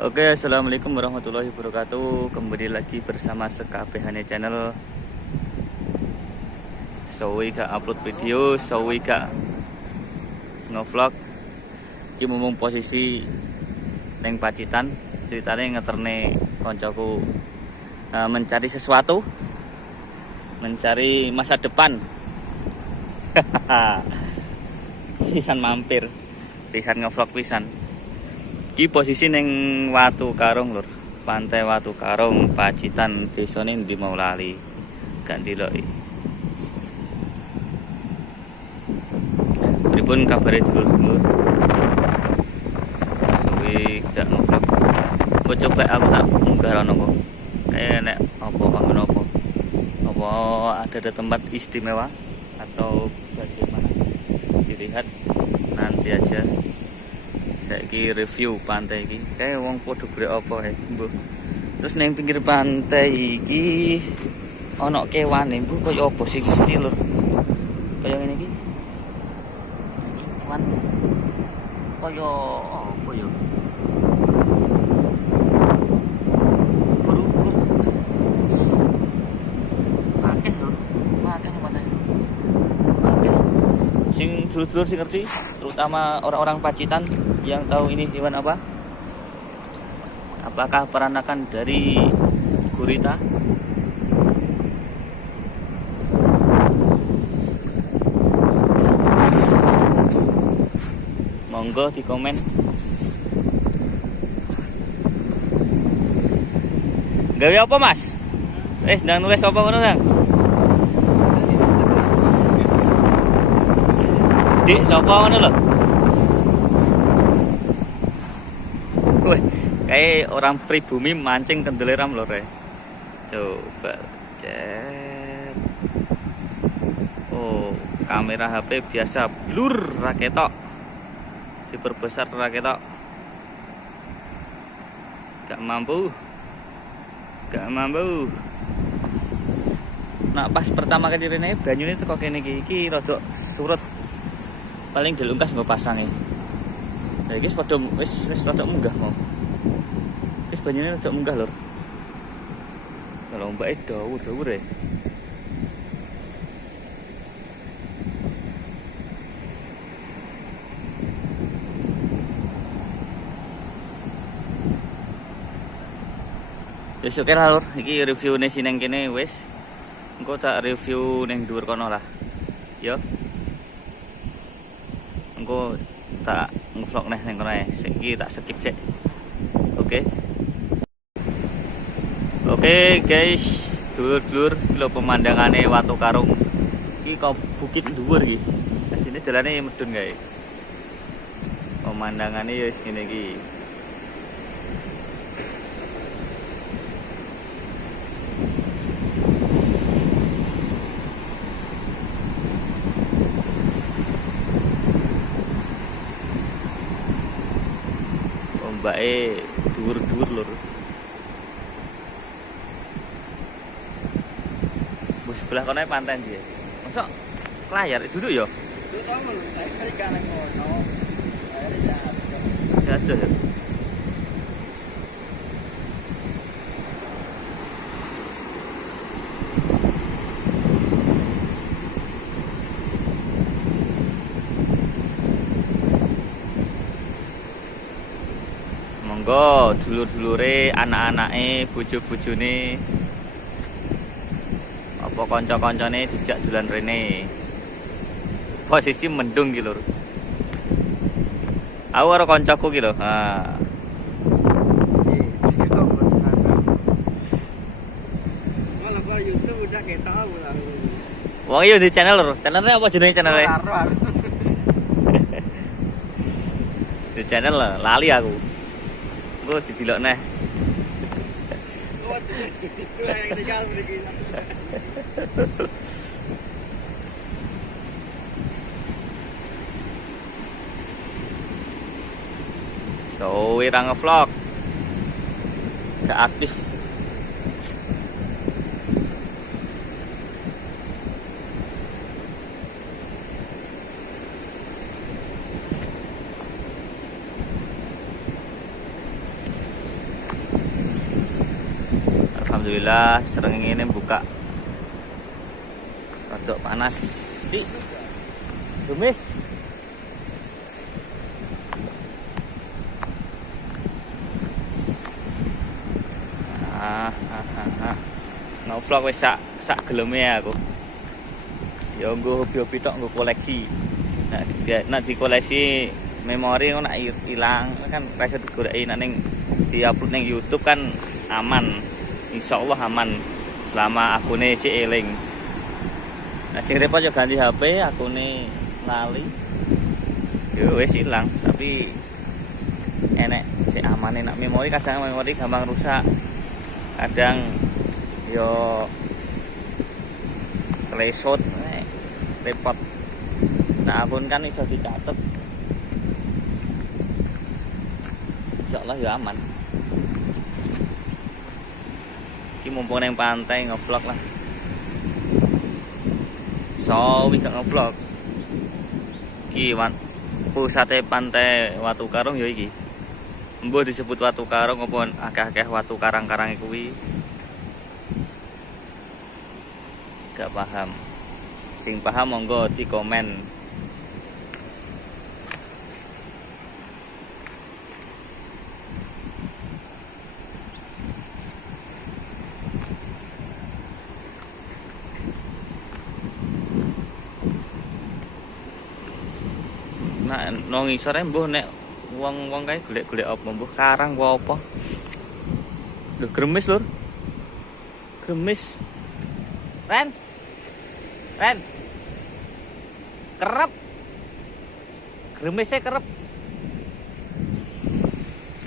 Oke, assalamualaikum warahmatullahi wabarakatuh. Kembali lagi bersama Sekabehane channel. Sawi gak upload video, sawi gak ngevlog. Iki mumung posisi neng Pacitan. Ceritanya ngeterne koncoku mencari sesuatu, mencari masa depan. Pisan mampir, pisan ngevlog pisan. Iki posisi neng Watu Karung lur, pantai Watu Karung, Pacitan, desane ndi mau lali, gak ndeloki. Pripun kabare dulur-dulur? Suwi gak ngevlog. Mbok coba aku tak munggah rono kok. Kayak nek apa panggon apa? Apa ada tempat istimewa atau bagaimana? Dilihat nanti aja. Saiki review pantai iki. Kayak wong padha golek apa ae, mbuh. Terus ning pinggir pantai iki ana kewane, mbuh kaya apa sih iki lho. Kaya ngene iki. Iki kewan kaya apa ya? Burung. Akeh lho. Akeh pantai. Akeh. Sing dulur-dulur sing ngerti, terutama orang-orang Pacitan yang tahu ini hewan apa? Apakah peranakan dari gurita? Monggo di komen. Gawe apa mas? Ndang nulis apa ngono Kang? Dik sapa ngono lho? Wih, kayak orang pribumi mancing kendele ram lho re. Coba cek. Oh, kamera HP biasa blur raketok. Diperbesar raketok. Gak mampu. Nah, pas pertama kali rene banyune teko kene iki rada surut. Paling dilungkas nggo pasange. Lah iki wis rada munggah mau. Wis banyune rada munggah lur. Kalau mbake dawur e. Wis oke lah lur, iki reviewne sineng kene wis. Engko tak review ning dhuwur kono lah. Yo. Engko tak ngevlog nih ning kono ae. Iki tak skip sik. Oke guys, dulur-dulur lho pemandangane Watu Karung. Iki kok bukit dhuwur iki. Asine dalane medun kae. Pemandangane ya wis ngene iki. Ombake dhuwur-dhuwur lur. Bu sebelah kono pantai dia. Mosok layar duduk ya? Jatuh ya. Monggo dulur-dulure, anak-anake, bojo-bojone apa kanca-kancane dijak dolan rene. Posisi mendung ki lur. Aku karo kancaku ki lho. Ha. Malah kalau YouTube udah kayak tahu lah. Wong iki di channel lur. Channelnya apa jenenge channelnya? Di channel lali aku. Engko didelok neh. Itu yang tinggal begini. So, ira ngevlog. Gak aktif. Alhamdulillah srengenge ini buka. Rodok panas. Di. Gemis. Ngevlog wis sak geleme aku. Ya nggo hobi-hobi tok nggo koleksi. Nek di koleksi memori ngono nek ilang kan ra iso digoreki nek ning diupload ning YouTube kan aman. Insyaallah aman selama akune cek eling. Nah sing repot yo ganti HP, akune lali. Yo wis ilang, tapi enek sik amane nek memori kadang memori gampang rusak. Kadang yo telesot repot. Nah akun kan iso dicatet. Insyaallah ya aman. Iki mumpung nang pantai ngevlog lah. Sawi gak ngevlog. Iki pusate pantai Watu Karung ya iki. Mbuh disebut Watu Karung apa akeh-akeh watu karang-karang kuwi. Gak paham. Sing paham monggo di komen. Nah, nang ngisore mbuh nek wong-wong kae golek-golek apa mbuh karang apa. Lho gremes lur. Gremes. Ren. Kerep. Gremese kerep.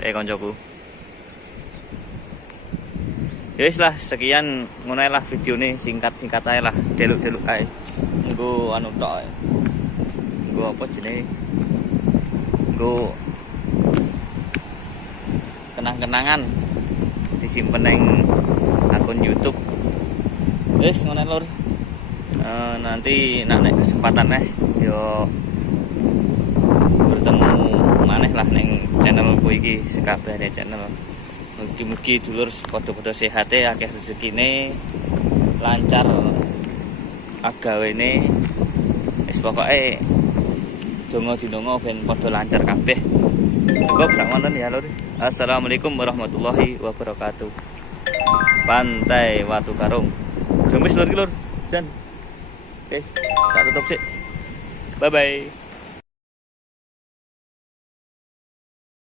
Koncoku. Ya wis lah, sekian ngono ae lah videone, singkat-singkat ae lah, deluk-deluk ae. Nggo anu tok. Nggo apa jenenge? Nggo kenang-kenangan disimpen nang akun YouTube. Wis ngono ae lur. Nanti nek kesempatan yo bertemu maneh lah ning channelku iki sekabehane channel. Mugi-mugi dulur padha-padha sehat akeh rezekine, lancar agawene. Wis pokoke donga dinonga ben padha lancar kabeh. Cukup sak wonten ya lur. Assalamualaikum warahmatullahi wabarakatuh. Pantai Watu Karung. Gemes lur. Dan guys, tak tutup sih. Bye bye.